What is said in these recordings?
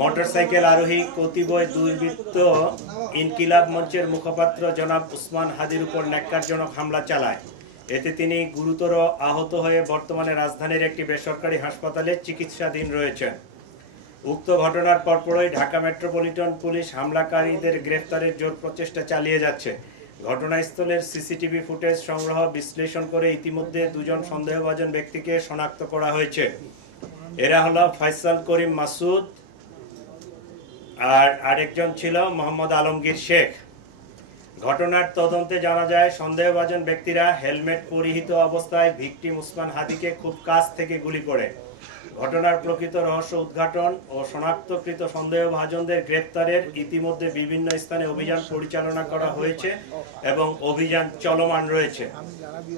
Motorcycle আরোহী কতিপয় দুর্বৃত্ত ইনকিলাব মঞ্চের মুখপাত্র জনাব উসমান হাদির উপর ন্যাক্কারজনক হামলা চালায়। এতে তিনি গুরুতর আহত হয়ে বর্তমানে রাজধানীর একটি বেসরকারি হাসপাতালে চিকিৎসাধীন রয়েছেন। উক্ত ঘটনার পরপরই ঢাকা মেট্রোপলিটন পুলিশ হামলাকারীদের গ্রেফতারের জোর প্রচেষ্টা চালিয়ে যাচ্ছে। ঘটনাস্থলের সিসিটিভি ফুটেজ সংগ্রহ বিশ্লেষণ করে ইতিমধ্যে দুজন সন্দেহভাজন ব্যক্তিকে শনাক্ত করা হয়েছে। এরা হলো ফয়সাল করিম মাসুদ আর আরেকজন ছিল মোহাম্মদ আলমগীর শেখ। ঘটনার তদন্তে জানা যায় সন্দেহভাজন ব্যক্তিরা হেলমেট পরিহিত অবস্থায় ভিকটিম উসমান হাদিকে খুব কাছ থেকে গুলি করে। ঘটনার প্রকৃত রহস্য উদ্ঘাটন ও শনাক্তকৃত সন্দেহভাজনদের গ্রেপ্তারের ইতিমধ্যে বিভিন্ন স্থানে অভিযান পরিচালনা করা হয়েছে এবং অভিযান চলমান রয়েছে।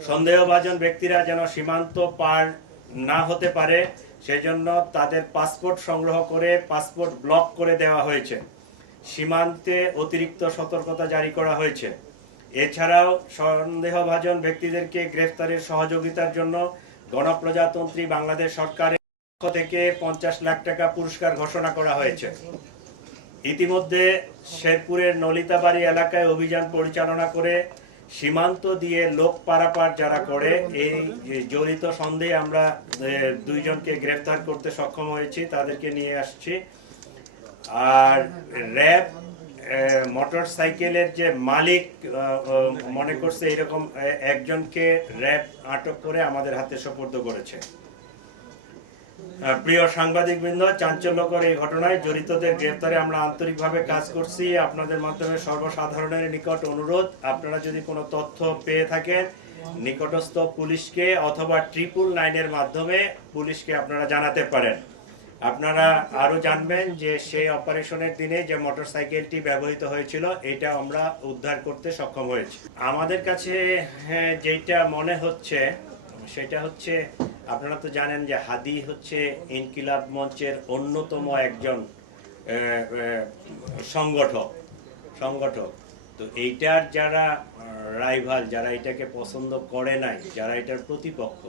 সন্দেহভাজন ব্যক্তিরা যেন সীমান্ত পার না হতে পারে সেজন্য তাদের পাসপোর্ট সংগ্রহ করে পাসপোর্ট ব্লক করে দেওয়া হয়েছে। সীমান্তে অতিরিক্ত সতর্কতা জারি করা হয়েছে। এছাড়াও সন্দেহভাজন ব্যক্তিদেরকে গ্রেফতারের সহযোগিতার জন্য গণপ্রজাতন্ত্রী বাংলাদেশ সরকারের পক্ষ থেকে 50 লাখ টাকা পুরস্কার ঘোষণা করা হয়েছে। ইতিমধ্যে শেরপুরের নলিতাবাড়ি এলাকায় অভিযান পরিচালনা করে সীমান্ত দিয়ে লোক পারাপার যারা করে এই জড়িত সন্দেহে আমরা দুইজনকে গ্রেফতার করতে সক্ষম হয়েছি, তাদেরকে নিয়ে আসছি। আর র্যাব মোটর সাইকেলের যে মালিক মনে করছে এরকম একজনকে র্যাব আটক করে আমাদের হাতে সোপর্দ করেছে। প্রিয় সাংবাদিকবৃন্দ, চাঞ্চল্যকর এই ঘটনায় জড়িতদের গ্রেফতারে আমরা আন্তরিকভাবে কাজ করছি। আপনাদের মাধ্যমে সর্বসাধারণের নিকট অনুরোধ, আপনারা যদি কোনো তথ্য পেয়ে থাকেন নিকটস্থ পুলিশকে অথবা 999-এর মাধ্যমে পুলিশকে আপনারা জানাতে পারেন। আপনারা আরো জানবেন যে সেই অপারেশনের দিনে যে মোটরসাইকেলটি ব্যবহৃত হয়েছিল এটা আমরা উদ্ধার করতে সক্ষম হয়েছি। আমাদের কাছে যেটা মনে হচ্ছে সেটা হচ্ছে, আপনারা তো জানেন যে হাদি হচ্ছে ইনকিলাব মঞ্চের অন্যতম একজন সংগঠক। তো এইটার যারা রাইভাল, যারা এটাকে পছন্দ করে নাই, যারা এটার প্রতিপক্ষ,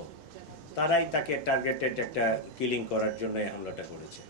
তারাই তাকে টার্গেটেড একটা কিলিং করার জন্য এই হামলাটা করেছে।